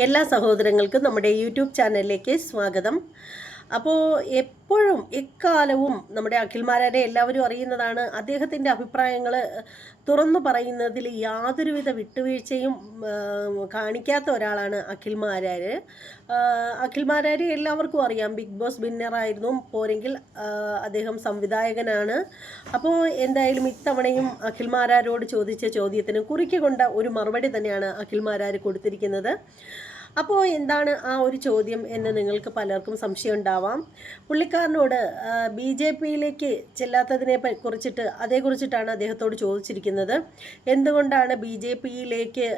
എല്ലാ സഹോദരങ്ങൾക്കും നമ്മുടെ യൂട്യൂബ് ചാനലിലേക്ക് സ്വാഗതം. അപ്പോൾ എപ്പോഴും എക്കാലവും നമ്മുടെ അഖിൽമാരാരെ എല്ലാവരും അറിയുന്നതാണ്. അദ്ദേഹത്തിൻ്റെ അഭിപ്രായങ്ങൾ തുറന്നു പറയുന്നതിൽ യാതൊരുവിധ വിട്ടുവീഴ്ചയും കാണിക്കാത്ത ഒരാളാണ് അഖിൽമാരാർ. അഖിൽമാരാരെ എല്ലാവർക്കും അറിയാം. ബിഗ് ബോസ് വിന്നറായിരുന്നു, പോരെങ്കിൽ അദ്ദേഹം സംവിധായകനാണ്. അപ്പോൾ എന്തായാലും ഇത്തവണയും അഖിൽമാരാരോട് ചോദിച്ച ചോദ്യത്തിന് കുറിക്കൊണ്ട ഒരു മറുപടി തന്നെയാണ് അഖിൽമാരാർ കൊടുത്തിരിക്കുന്നത്. അപ്പോൾ എന്താണ് ആ ഒരു ചോദ്യം എന്ന് നിങ്ങൾക്ക് പലർക്കും സംശയം ഉണ്ടാവാം. പുള്ളിക്കാരനോട് BJPയിലേക്ക് ചെല്ലാത്തതിനെ കുറിച്ചിട്ട് അതേക്കുറിച്ചിട്ടാണ് അദ്ദേഹത്തോട് ചോദിച്ചിരിക്കുന്നത്. എന്തുകൊണ്ടാണ് BJPയിലേക്ക്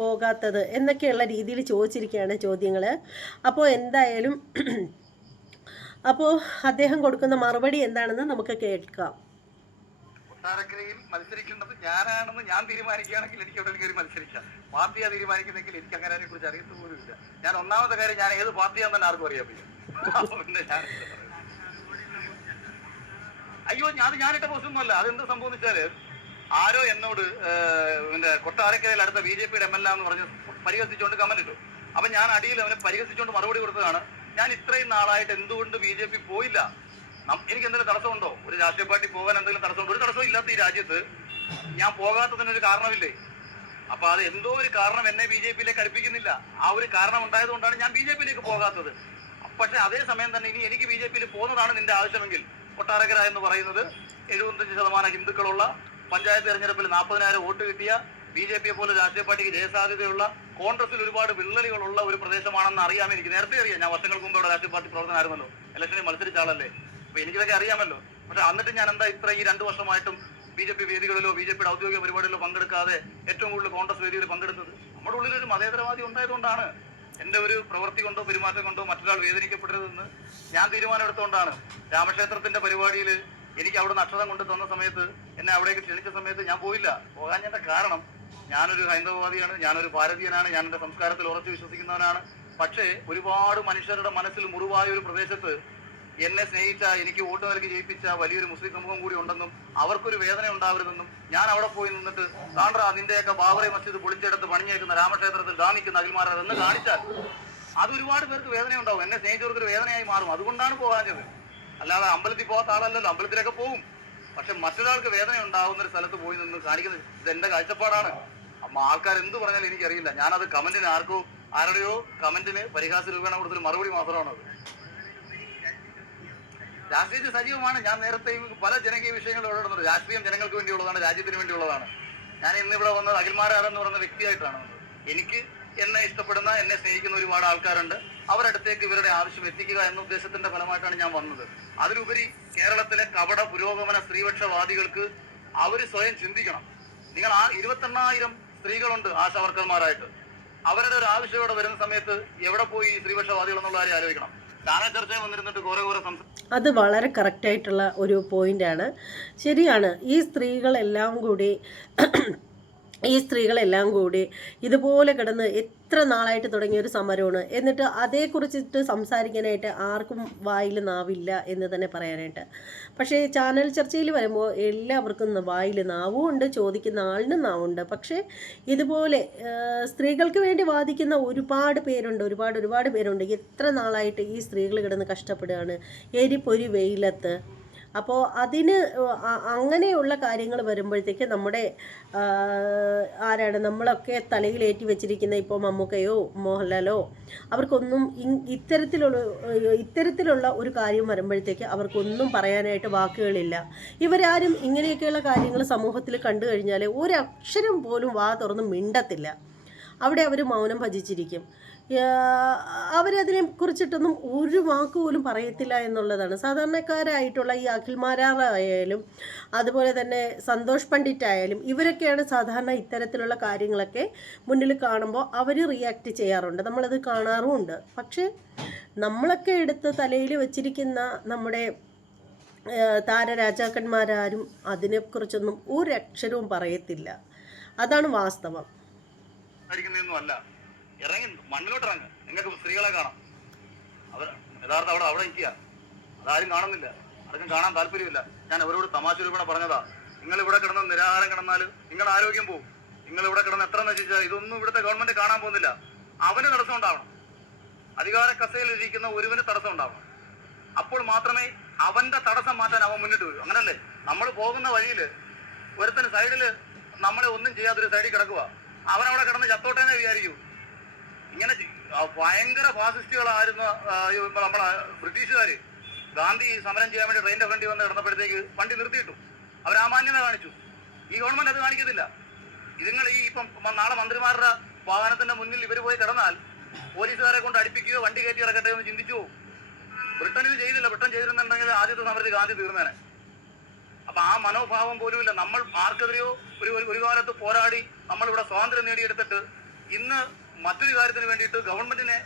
പോകാത്തത് എന്നൊക്കെയുള്ള രീതിയിൽ ചോദിച്ചിരിക്കുകയാണ് ചോദ്യങ്ങൾ. അപ്പോൾ എന്തായാലും അപ്പോൾ അദ്ദേഹം കൊടുക്കുന്ന മറുപടി എന്താണെന്ന് നമുക്ക് കേൾക്കാം. കൊട്ടാരക്കരയിൽ മത്സരിക്കേണ്ടത് ഞാനാണെന്ന് ഞാൻ തീരുമാനിക്കുകയാണെങ്കിൽ എനിക്ക് എവിടെ കയറി മത്സരിക്കാം. പാർട്ടിയാ തീരുമാനിക്കുന്നെങ്കിൽ എനിക്ക് അങ്ങനെ അതിനെ കുറിച്ച് അറിയത്ത് പോലുമില്ല. ഞാൻ ഒന്നാമത്തെ കാര്യം ഞാൻ ഏത് പാർട്ടിയാന്ന് തന്നെ ആർക്കും അറിയാൻ പറ്റും. അയ്യോ ഞാനിട്ട പോസ്റ്റൊന്നുമല്ല. അതെന്ത് സംഭവിച്ചാല് ആരോ എന്നോട് കൊട്ടാരക്കരയിൽ അടുത്ത BJPയുടെ MLA എന്ന് പറഞ്ഞ് പരിഹസിച്ചുകൊണ്ട് കമന്റ് ഇട്ടു. അപ്പൊ ഞാൻ അടിയിൽ അവനെ പരിഹസിച്ചുകൊണ്ട് മറുപടി കൊടുത്തതാണ്, ഞാൻ ഇത്രയും നാളായിട്ട് എന്തുകൊണ്ട് BJP പോയില്ല, എനിക്ക് എന്തെങ്കിലും തടസ്സമുണ്ടോ, ഒരു രാഷ്ട്രീയ പാർട്ടി പോകാൻ എന്തെങ്കിലും തടസ്സമുണ്ടോ? ഒരു തടസ്സവും ഇല്ലാത്ത ഈ രാജ്യത്ത് ഞാൻ പോകാത്തതിനൊരു കാരണമില്ലേ? അപ്പൊ അത് എന്തോ ഒരു കാരണം എന്നെ BJPയിലേക്ക് അടുപ്പിക്കുന്നില്ല. ആ ഒരു കാരണം ഉണ്ടായതുകൊണ്ടാണ് ഞാൻ BJPയിലേക്ക് പോകാത്തത്. പക്ഷെ അതേ സമയം തന്നെ ഇനി എനിക്ക് BJPയിൽ പോകുന്നതാണ് നിന്റെ ആവശ്യമെങ്കിൽ, കൊട്ടാരക്കര എന്ന് പറയുന്നത് 75% ഹിന്ദുക്കളുള്ള, പഞ്ചായത്ത് തെരഞ്ഞെടുപ്പിൽ 40,000 വോട്ട് കിട്ടിയ, BJPയെ പോലെ രാഷ്ട്രീയ പാർട്ടിക്ക് ജയസാധ്യതയുള്ള, കോൺഗ്രസിൽ ഒരുപാട് വിള്ളലുകളുള്ള ഒരു പ്രദേശമാണെന്ന് അറിയാം. എനിക്ക് നേരത്തെ അറിയാം. ഞാൻ വർഷങ്ങൾക്ക് മുമ്പ് ഇവിടെ രാഷ്ട്രീയ പാർട്ടി പ്രവർത്തനമായിരുന്നല്ലോ, ഇലക്ഷനിൽ മത്സരിച്ച ആളല്ലേ. അപ്പൊ എനിക്കിതൊക്കെ അറിയാമല്ലോ. പക്ഷെ എന്നിട്ട് ഞാൻ എന്താ ഇത്ര ഈ 2 വർഷമായിട്ടും BJP വേദികളിലോ BJPയുടെ ഔദ്യോഗിക പരിപാടികളിലോ പങ്കെടുക്കാതെ ഏറ്റവും കൂടുതൽ കോൺഗ്രസ് വേദിയിൽ പങ്കെടുത്തത്? നമ്മുടെ ഉള്ളിൽ ഒരു മതേതരവാദി ഉണ്ടായതുകൊണ്ടാണ്. എന്റെ ഒരു പ്രവൃത്തി കൊണ്ടോ പെരുമാറ്റം കൊണ്ടോ മറ്റൊരാൾ വേദനിക്കപ്പെടരുതെന്ന് ഞാൻ തീരുമാനമെടുത്തുകൊണ്ടാണ്. രാമക്ഷേത്രത്തിന്റെ പരിപാടിയിൽ എനിക്ക് അവിടെ അക്ഷരം കൊണ്ട് തന്ന സമയത്ത്, എന്നെ അവിടേക്ക് ക്ഷണിച്ച സമയത്ത് ഞാൻ പോയില്ല. പോകാഞ്ഞതിന്റെ കാരണം, ഞാനൊരു ഹൈന്ദവവാദിയാണ്, ഞാനൊരു ഭാരതീയനാണ്, ഞാൻ എന്റെ സംസ്കാരത്തിൽ ഉറച്ചു വിശ്വസിക്കുന്നവനാണ്. പക്ഷേ ഒരുപാട് മനുഷ്യരുടെ മനസ്സിൽ മുറിവായ ഒരു പ്രദേശത്ത് എന്നെ സ്നേഹിച്ച, എനിക്ക് വോട്ട് നൽകി ജയിപ്പിച്ച വലിയൊരു മുസ്ലിം സമൂഹം കൂടി ഉണ്ടെന്നും അവർക്കൊരു വേദന ഉണ്ടാവരുതെന്നും ഞാൻ അവിടെ പോയി നിന്നിട്ട് താണ്ട്ര നിന്റെയൊക്കെ ബാബറി മസ്ജിദ് പൊളിച്ചെടുത്ത് പണിഞ്ഞേക്കുന്ന രാമക്ഷേത്രത്തിൽ ദാനിക്കുന്ന അഖിൽമാരാർ എന്ന് കാണിച്ചാൽ അത് ഒരുപാട് പേർക്ക് വേദന ഉണ്ടാവും. എന്നെ സ്നേഹിച്ചവർക്ക് ഒരു വേദനയായി മാറും. അതുകൊണ്ടാണ് പോകാഞ്ഞത്. അല്ലാതെ അമ്പലത്തിൽ പോകാത്ത ആളല്ലല്ലോ. അമ്പലത്തിലൊക്കെ പോകും. പക്ഷെ മറ്റൊരാൾക്ക് വേദന ഉണ്ടാവുന്ന ഒരു സ്ഥലത്ത് പോയി നിന്ന് കാണിക്കുന്നത് ഇത് എന്റെ കാഴ്ചപ്പാടാണ്. ആൾക്കാർ എന്ത് പറഞ്ഞാലും എനിക്കറിയില്ല. ഞാനത് കമന്റിന് ആരുടെയോ കമന്റിന് പരിഹാസ രൂപേണ കൊടുത്തൊരു മറുപടി മാത്രമാണത്. രാഷ്ട്രീയ സജീവമാണ്. ഞാൻ നേരത്തെ പല ജനകീയ വിഷയങ്ങൾ ഇടപെടുന്നത്. രാഷ്ട്രീയം ജനങ്ങൾക്ക് വേണ്ടിയുള്ളതാണ്, രാജ്യത്തിന് വേണ്ടിയുള്ളതാണ്. ഞാൻ ഇന്നിവിടെ വന്നത് അഖിൽമാരാരെന്ന് പറയുന്ന വ്യക്തിയായിട്ടാണ് വന്നത്. എനിക്ക് എന്നെ ഇഷ്ടപ്പെടുന്ന, എന്നെ സ്നേഹിക്കുന്ന ഒരുപാട് ആൾക്കാരുണ്ട്. അവരടുത്തേക്ക് ഇവരുടെ ആവശ്യം എത്തിക്കുക എന്ന ഉദ്ദേശത്തിന്റെ ഫലമായിട്ടാണ് ഞാൻ വന്നത്. അതിലുപരി കേരളത്തിലെ കപട പുരോഗമന സ്ത്രീപക്ഷവാദികൾക്ക് അവർ സ്വയം ചിന്തിക്കണം. നിങ്ങൾ 28,000 സ്ത്രീകളുണ്ട് ആശാവർക്കർമാരായിട്ട്. അവരുടെ ഒരു ആവശ്യം ഇവിടെ വരുന്ന സമയത്ത് എവിടെ പോയി സ്ത്രീപക്ഷവാദികൾ എന്നുള്ള കാര്യം ആലോചിക്കണം. ചർച്ചയിൽ വന്നിരുന്നിട്ട് കുറെ അത് വളരെ കറക്റ്റായിട്ടുള്ള ഒരു പോയിന്റാണ്. ശരിയാണ്. ഈ സ്ത്രീകളെല്ലാം കൂടി ഇതുപോലെ കിടന്ന് എത്ര നാളായിട്ട് തുടങ്ങിയ ഒരു സമരമാണ്. എന്നിട്ട് അതേക്കുറിച്ചിട്ട് സംസാരിക്കാനായിട്ട് ആർക്കും വായിൽ നാവില്ല എന്ന് തന്നെ പറയാനായിട്ട്. പക്ഷേ ചാനൽ ചർച്ചയിൽ വരുമ്പോൾ എല്ലാവർക്കും വായിൽ നാവും ഉണ്ട്, ചോദിക്കുന്ന ആളിന് നാവുണ്ട്. പക്ഷേ ഇതുപോലെ സ്ത്രീകൾക്ക് വേണ്ടി വാദിക്കുന്ന ഒരുപാട് പേരുണ്ട്. എത്ര നാളായിട്ട് ഈ സ്ത്രീകൾ കിടന്ന് കഷ്ടപ്പെടുകയാണ് എരിപ്പൊരി വെയിലത്ത്. അപ്പോൾ അതിന് അങ്ങനെയുള്ള കാര്യങ്ങൾ വരുമ്പോഴത്തേക്ക് നമ്മുടെ നമ്മളൊക്കെ തലയിലേറ്റി വെച്ചിരിക്കുന്ന ഇപ്പോൾ മമ്മൂക്കയോ മോഹൻലാലോ അവർക്കൊന്നും ഇത്തരത്തിലുള്ള ഒരു കാര്യം വരുമ്പോഴത്തേക്ക് അവർക്കൊന്നും പറയാനായിട്ട് വാക്കുകളില്ല. ഇവരാരും ഇങ്ങനെയൊക്കെയുള്ള കാര്യങ്ങൾ സമൂഹത്തിൽ കണ്ടു കഴിഞ്ഞാൽ ഒരക്ഷരം പോലും വാ തുറന്ന് മിണ്ടത്തില്ല. അവിടെ അവർ മൗനം ഭജിച്ചിരിക്കും. അവരതിനെ കുറിച്ചിട്ടൊന്നും ഒരു വാക്ക് പോലും പറയത്തില്ല എന്നുള്ളതാണ്. സാധാരണക്കാരായിട്ടുള്ള ഈ അഖിൽമാരായാലും അതുപോലെ തന്നെ സന്തോഷ് പണ്ഡിറ്റ് ആയാലും ഇവരൊക്കെയാണ് സാധാരണ ഇത്തരത്തിലുള്ള കാര്യങ്ങളൊക്കെ മുന്നിൽ കാണുമ്പോൾ അവർ റിയാക്ട് ചെയ്യാറുണ്ട്. നമ്മളത് കാണാറുമുണ്ട്. പക്ഷേ നമ്മളൊക്കെ എടുത്ത് തലയിൽ വച്ചിരിക്കുന്ന നമ്മുടെ താരരാജാക്കന്മാരാരും അതിനെക്കുറിച്ചൊന്നും ഒരക്ഷരവും പറയത്തില്ല. അതാണ് വാസ്തവം. ഇറങ്ങി മണ്ണിലോട്ട് ഇറങ്ങുക. നിങ്ങൾക്ക് സ്ത്രീകളെ കാണാം. അവർ യഥാർത്ഥം അവിടെ നിൽക്കുക. അതാരും കാണുന്നില്ല. ആർക്കും കാണാൻ താല്പര്യമില്ല. ഞാൻ അവരോട് തമാശ രൂപേണ പറഞ്ഞതാ, നിങ്ങൾ ഇവിടെ കിടന്ന് നിരാഹാരം കിടന്നാൽ നിങ്ങളുടെ ആരോഗ്യം പോകും. നിങ്ങൾ ഇവിടെ കിടന്ന് എത്ര നശിച്ചാൽ ഇതൊന്നും ഇവിടുത്തെ ഗവൺമെന്റ് കാണാൻ പോകുന്നില്ല. അവന് തടസ്സം ഉണ്ടാവണം. അധികാര കസേരയിലിരിക്കുന്ന ഒരുവന് തടസ്സം ഉണ്ടാവണം. അപ്പോൾ മാത്രമേ അവന്റെ തടസ്സം മാറ്റാൻ അവൻ മുന്നിട്ട് വരൂ. അങ്ങനല്ലേ? നമ്മൾ പോകുന്ന വഴിയിൽ ഒരുത്തന് സൈഡിൽ നമ്മളെ ഒന്നും ചെയ്യാത്തൊരു സൈഡിൽ കിടക്കുക, അവനവിടെ കിടന്ന് ചത്തോട്ടേനെ വിചാരിക്കൂ. ഇങ്ങനെ ഭയങ്കര ഫാസിസ്റ്റുകളായിരുന്ന നമ്മളെ ബ്രിട്ടീഷുകാർ ഗാന്ധി സമരം ചെയ്യാൻ വേണ്ടി ട്രെയിനിന്റെ ഫ്രണ്ടിൽ വന്ന് കിടന്നപ്പോഴത്തേക്ക് വണ്ടി നിർത്തിയിട്ടു. അവർ അമാന്യത കാണിച്ചു. ഈ ഗവൺമെന്റ് അത് കാണിക്കത്തില്ല. ഇതുങ്ങൾ ഈ ഇപ്പം നാളെ മന്ത്രിമാരുടെ വാഹനത്തിന്റെ മുന്നിൽ ഇവർ പോയി കിടന്നാൽ പോലീസുകാരെ കൊണ്ട് അടുപ്പിക്കുകയോ വണ്ടി കയറ്റി ഇറക്കട്ടെ എന്ന് ചിന്തിച്ചു. ബ്രിട്ടനിൽ ചെയ്തില്ല. ബ്രിട്ടൻ ചെയ്തിരുന്നുണ്ടെങ്കിൽ ആദ്യത്തെ സമരത്തിൽ ഗാന്ധി തീർന്നേനെ. അപ്പൊ ആ മനോഭാവം പോലുമില്ല. നമ്മൾ ആർക്കെതിരെയോ ഒരു കാലത്ത് പോരാടി നമ്മളിവിടെ സ്വാതന്ത്ര്യം നേടിയെടുത്തിട്ട് ഇന്ന് മറ്റൊരു കാര്യത്തിന് വേണ്ടിയിട്ട് ഗവൺമെന്റിനെ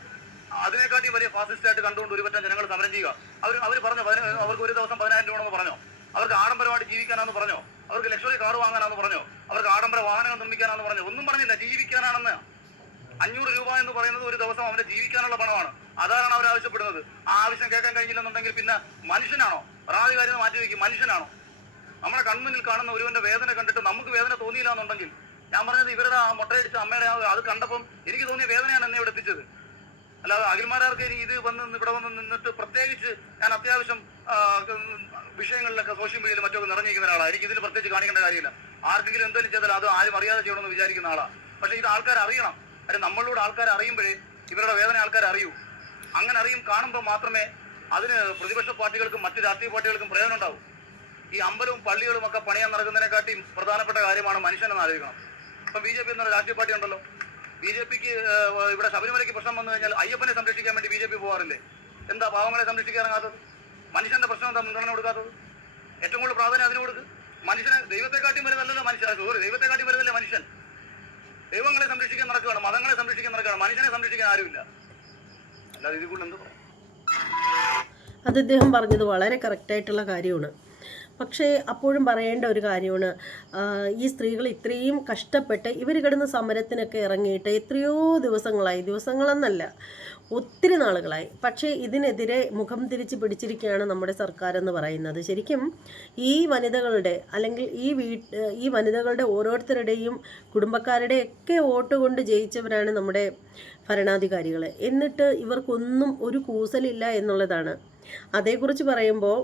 അതിനെക്കാട്ടി വലിയ ഫാസിസ്റ്റായിട്ട് കണ്ടുകൊണ്ട് ഒരുപറ്റം ജനങ്ങൾ സമരം ചെയ്യുക. അവർ പറഞ്ഞു അവർക്ക് ഒരു ദിവസം 10,000 രൂപ എന്ന് പറഞ്ഞോ, അവർക്ക് ആഡംബരമായിട്ട് ജീവിക്കാനാണെന്ന് പറഞ്ഞോ, അവർക്ക് ലക്ഷറി കാർ വാങ്ങാനാണെന്ന് പറഞ്ഞോ, അവർക്ക് ആഡംബര വാഹനങ്ങൾ നിർമ്മിക്കാനാണെന്ന് പറഞ്ഞോ, ഒന്നും പറഞ്ഞില്ല. ജീവിക്കാനാണെന്ന്. 500 രൂപ എന്ന് പറയുന്നത് ഒരു ദിവസം അവന്റെ ജീവിക്കാനുള്ള പണമാണ്. അതാണ് അവർ ആവശ്യപ്പെടുന്നത്. ആ ആവശ്യം കേൾക്കാൻ കഴിഞ്ഞില്ലെന്നുണ്ടെങ്കിൽ പിന്നെ മനുഷ്യനാണോ? പ്രാധികാരികൾ മാറ്റി വയ്ക്കും. മനുഷ്യനാണോ? നമ്മുടെ കൺമുന്നിൽ കാണുന്ന ഒരുവന്റെ വേദന കണ്ടിട്ട് നമുക്ക് വേദന തോന്നിയില്ല എന്നുണ്ടെങ്കിൽ, ഞാൻ പറഞ്ഞത് ഇവരുടെ ആ മുട്ടയടിച്ച അമ്മയുടെ അത് കണ്ടപ്പം എനിക്ക് തോന്നിയ വേദനയാണ് എന്നെ ഇവിടെ എത്തിച്ചത്. അല്ലാതെ അഖിൽമാരാർക്ക് ഇത് ഇവിടെ വന്ന് നിന്നിട്ട് പ്രത്യേകിച്ച് ഞാൻ അത്യാവശ്യം വിഷയങ്ങളിലൊക്കെ സോഷ്യൽ മീഡിയയിൽ മറ്റൊക്കെ നിറഞ്ഞിരിക്കുന്ന ഒരാളാണ്. എനിക്ക് ഇതിൽ പ്രത്യേകിച്ച് കാണിക്കേണ്ട കാര്യമില്ല. ആർക്കെങ്കിലും എന്തെങ്കിലും ചെയ്താൽ അത് ആരും അറിയാതെ ചെയ്യണമെന്ന് വിചാരിക്കുന്ന ആളാണ്. പക്ഷെ ഇത് ആൾക്കാർ അറിയണം. അല്ലെ, നമ്മളിലൂടെ ആൾക്കാർ അറിയുമ്പോഴേ ഇവരുടെ വേദന ആൾക്കാർ അറിയൂ. അങ്ങനെ കാണുമ്പോൾ മാത്രമേ അതിന് പ്രതിപക്ഷ പാർട്ടികൾക്കും മറ്റു രാഷ്ട്രീയ പാർട്ടികൾക്കും പ്രയോജനം ഉണ്ടാവും. ഈ അമ്പലവും പള്ളികളും ഒക്കെ പണിയാൻ നടക്കുന്നതിനെക്കാട്ടിയും പ്രധാനപ്പെട്ട കാര്യമാണ് മനുഷ്യനെന്ന് ആലോചിക്കണം. ഇപ്പം BJP എന്നൊരു രാഷ്ട്രീയ പാർട്ടി ഉണ്ടല്ലോ. BJPക്ക് ഇവിടെ ശബരിമലയ്ക്ക് പ്രശ്നം വന്നു കഴിഞ്ഞാൽ അയ്യപ്പനെ സംരക്ഷിക്കാൻ വേണ്ടി BJP പോകാറില്ലേ? എന്താ പാവങ്ങളെ സംരക്ഷിക്കാൻ ഇറങ്ങാത്തത്? മനുഷ്യന്റെ പ്രശ്നം എന്താ മുൻഗണന കൊടുക്കാത്തത്? ഏറ്റവും കൂടുതൽ പ്രാധാന്യം അതിന് കൊടുക്ക്. മനുഷ്യനെ ദൈവത്തെക്കാട്ടിയും വരുന്നല്ലോ ദൈവത്തെക്കാട്ടിയും വരുന്നല്ലേ മനുഷ്യൻ. ദൈവങ്ങളെ സംരക്ഷിക്കാൻ നടക്കുകയാണ്, മതങ്ങളെ സംരക്ഷിക്കാൻ നടക്കുകയാണ്. മനുഷ്യനെ സംരക്ഷിക്കാൻ ആരുമില്ല. അല്ലാതെ ഇത് കൂടുതൽ എന്ത് പറയാം? അത് ഇദ്ദേഹം പറഞ്ഞത് വളരെ കറക്റ്റായിട്ടുള്ള കാര്യമാണ്. പക്ഷേ അപ്പോഴും പറയേണ്ട ഒരു കാര്യമാണ്, ഈ സ്ത്രീകൾ ഇത്രയും കഷ്ടപ്പെട്ട് ഇവർ കിടന്ന് സമരത്തിനൊക്കെ ഇറങ്ങിയിട്ട് എത്രയോ ദിവസങ്ങളെന്നല്ല ഒത്തിരി നാളുകളായി. പക്ഷേ ഇതിനെതിരെ മുഖം തിരിച്ച് പിടിച്ചിരിക്കുകയാണ് നമ്മുടെ സർക്കാർ എന്ന് പറയുന്നത്. ശരിക്കും ഈ വനിതകളുടെ അല്ലെങ്കിൽ ഈ വനിതകളുടെ ഓരോരുത്തരുടെയും കുടുംബക്കാരുടെയൊക്കെ വോട്ട് കൊണ്ട് ജയിച്ചവരാണ് നമ്മുടെ ഭരണാധികാരികൾ. എന്നിട്ട് ഇവർക്കൊന്നും ഒരു കൂസലില്ല എന്നുള്ളതാണ്. അതേക്കുറിച്ച് പറയുമ്പോൾ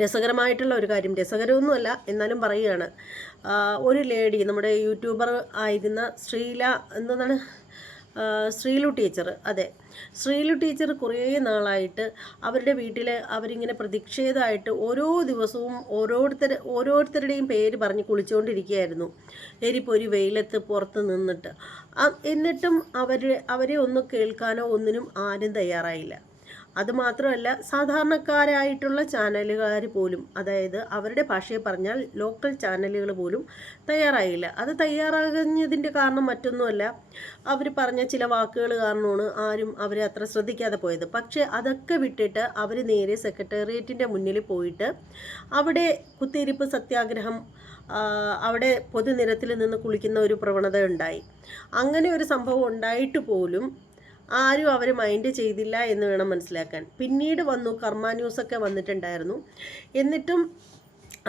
രസകരമായിട്ടുള്ള ഒരു കാര്യം, രസകരമൊന്നുമല്ല എന്നാലും പറയുകയാണ്. ഒരു ലേഡി, നമ്മുടെ യൂട്യൂബർ ആയിരുന്ന ശ്രീലു ടീച്ചർ, അതെ, ശ്രീലു ടീച്ചർ കുറേ നാളായിട്ട് അവരുടെ വീട്ടിൽ അവരിങ്ങനെ പ്രതിഷേധമായിട്ട് ഓരോ ദിവസവും ഓരോരുത്തരുടെയും പേര് പറഞ്ഞ് കുളിച്ചുകൊണ്ടിരിക്കുകയായിരുന്നു. എരിപ്പൊരി വെയിലത്ത് പുറത്ത് നിന്നിട്ട്. എന്നിട്ടും അവരെ ഒന്ന് കേൾക്കാനോ ഒന്നിനും ആരും തയ്യാറായില്ല. അതുമാത്രമല്ല, സാധാരണക്കാരായിട്ടുള്ള ചാനലുകാർ പോലും, അതായത് അവരുടെ ഭാഷയെ പറഞ്ഞാൽ ലോക്കൽ ചാനലുകൾ പോലും തയ്യാറായില്ല. അത് തയ്യാറാകുന്നതിൻ്റെ കാരണം മറ്റൊന്നുമല്ല, അവർ പറഞ്ഞ ചില വാക്കുകൾ കാരണമാണ് ആരും അവരെ അത്ര ശ്രദ്ധിക്കാതെ പോയത്. പക്ഷേ അതൊക്കെ വിട്ടിട്ട് അവർ നേരെ സെക്രട്ടേറിയറ്റിൻ്റെ മുന്നിൽ പോയിട്ട് അവിടെ കുത്തിയിരിപ്പ് സത്യാഗ്രഹം, അവിടെ പൊതുനിരത്തിൽ നിന്ന് കുളിക്കുന്ന ഒരു പ്രവണത ഉണ്ടായി. അങ്ങനെ ഒരു സംഭവം ഉണ്ടായിട്ട് പോലും ആരും അവർ മൈൻഡ് ചെയ്തില്ല എന്ന് വേണം മനസ്സിലാക്കാൻ. പിന്നീട് കർമ്മ ന്യൂസൊക്കെ വന്നിട്ടുണ്ടായിരുന്നു. എന്നിട്ടും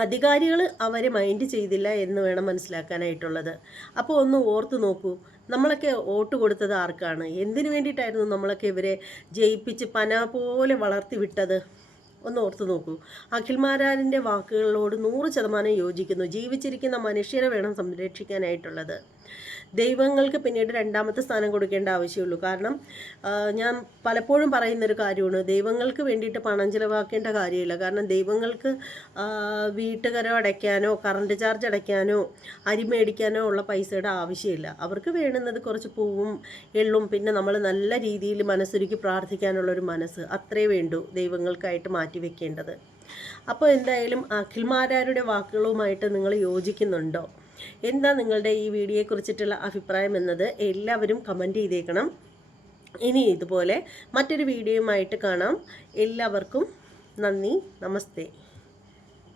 അധികാരികൾ അവരെ മൈൻഡ് ചെയ്തില്ല എന്ന് വേണം മനസ്സിലാക്കാനായിട്ടുള്ളത്. അപ്പോൾ ഒന്ന് ഓർത്ത് നോക്കൂ, നമ്മളൊക്കെ വോട്ട് കൊടുത്തത് ആർക്കാണ്? എന്തിനു വേണ്ടിയിട്ടായിരുന്നു നമ്മളൊക്കെ ഇവരെ ജയിപ്പിച്ച് പന പോലെ വളർത്തി വിട്ടത്? ഒന്ന് ഓർത്ത് നോക്കൂ. അഖിൽമാരാരിൻ്റെ വാക്കുകളോട് 100% യോജിക്കുന്നു. ജീവിച്ചിരിക്കുന്ന മനുഷ്യരെ വേണം സംരക്ഷിക്കാനായിട്ടുള്ളത്. ദൈവങ്ങൾക്ക് പിന്നീട് രണ്ടാമത്തെ സ്ഥാനം കൊടുക്കേണ്ട ആവശ്യമുള്ളൂ. കാരണം ഞാൻ പലപ്പോഴും പറയുന്നൊരു കാര്യമാണ്, ദൈവങ്ങൾക്ക് വേണ്ടിയിട്ട് പണം ചിലവാക്കേണ്ട കാര്യമില്ല. കാരണം ദൈവങ്ങൾക്ക് വീട്ടുകരം അടയ്ക്കാനോ കറണ്ട് ചാർജ് അടയ്ക്കാനോ അരി മേടിക്കാനോ ഉള്ള പൈസയുടെ ആവശ്യമില്ല. അവർക്ക് വേണ്ടുന്നത് കുറച്ച് പൂവും എള്ളും പിന്നെ നമ്മൾ നല്ല രീതിയിൽ മനസ്സൊരുക്കി പ്രാർത്ഥിക്കാനുള്ളൊരു മനസ്സ്, അത്രേ വേണ്ടൂ ദൈവങ്ങൾക്കായിട്ട് മാറ്റിവെക്കേണ്ടത്. അപ്പോൾ എന്തായാലും അഖിൽമാരാരുടെ വാക്കുകളുമായിട്ട് നിങ്ങൾ യോജിക്കുന്നുണ്ടോ? എന്താ നിങ്ങളുടെ ഈ വീഡിയോയെക്കുറിച്ചിട്ടുള്ള അഭിപ്രായം എന്നത് എല്ലാവരും കമൻറ്റ് ചെയ്തേക്കണം. ഇനി ഇതുപോലെ മറ്റൊരു വീഡിയോയുമായിട്ട് കാണാം. എല്ലാവർക്കും നന്ദി, നമസ്തേ.